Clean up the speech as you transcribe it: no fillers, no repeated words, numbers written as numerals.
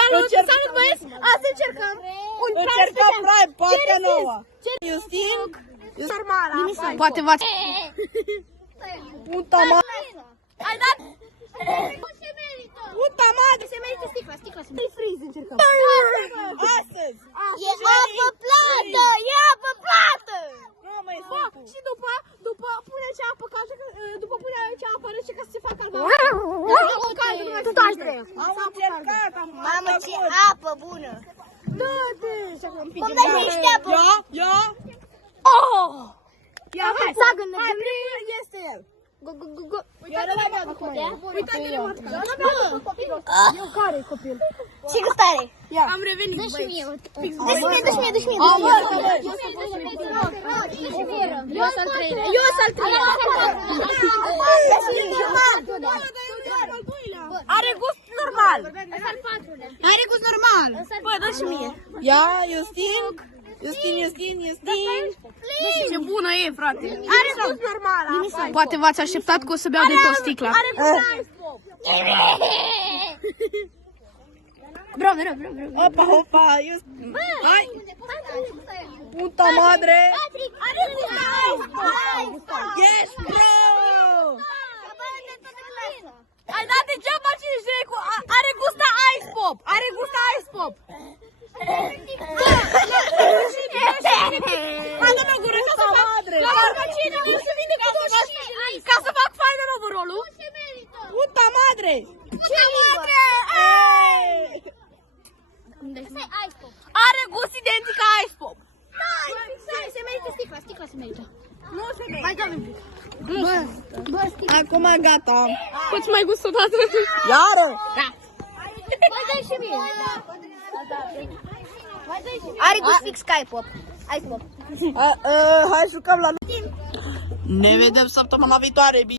Salut, salut băieți! Asta încercăm un Încercăm prai, partea nouă. Justin? normal. Poate v-ați... Puta madre. Ai dat? Puta madre. Se merită sticla. E friz încercăm. Astăzi. E apă plată! E apă plată! Nu mai Bă, sunt. și după pune ce apă caldă, după pune ce apă rece ca să se facă albă. Tu taci drept. Am încercat, am Mamă, ce apă bună! Da-te! Cum Ia, dai niște apă? ia. Ia, hai, sagă, ne Este el. Uitați-le la matca. Eu care copil? Ce gustare? Am revenit, băieți. Dă-și mie. Eu sunt treilea. Are gust normal. Bă, dă-și mie. Ia, Justin. Ce bună e, frate. Are gust normal. Poate v-ați așteptat că o să beau de tot sticla. Are gust ice pop. Bravo. Opa, Justin. Hai. Puta madre. Are gust ice pop. Yes, bro. Ai dat degeaba 5 lei cu... Are gust ice pop. Bagă-mi o gură ca să fac... să vinde cu 25 lei. Ca să fac fain în overall-ul. Puta madre. Ce madre? Are gust identic ca ice pop. Se merită sticla se merită. Nu se merită. Hai, dă-mi un pic. Acum gata. Poți mai gust o dată? Iară. Mai dai și mie. Are gust fix ca ice pop. Hai să jucăm la... Ne vedem săptămâna viitoare.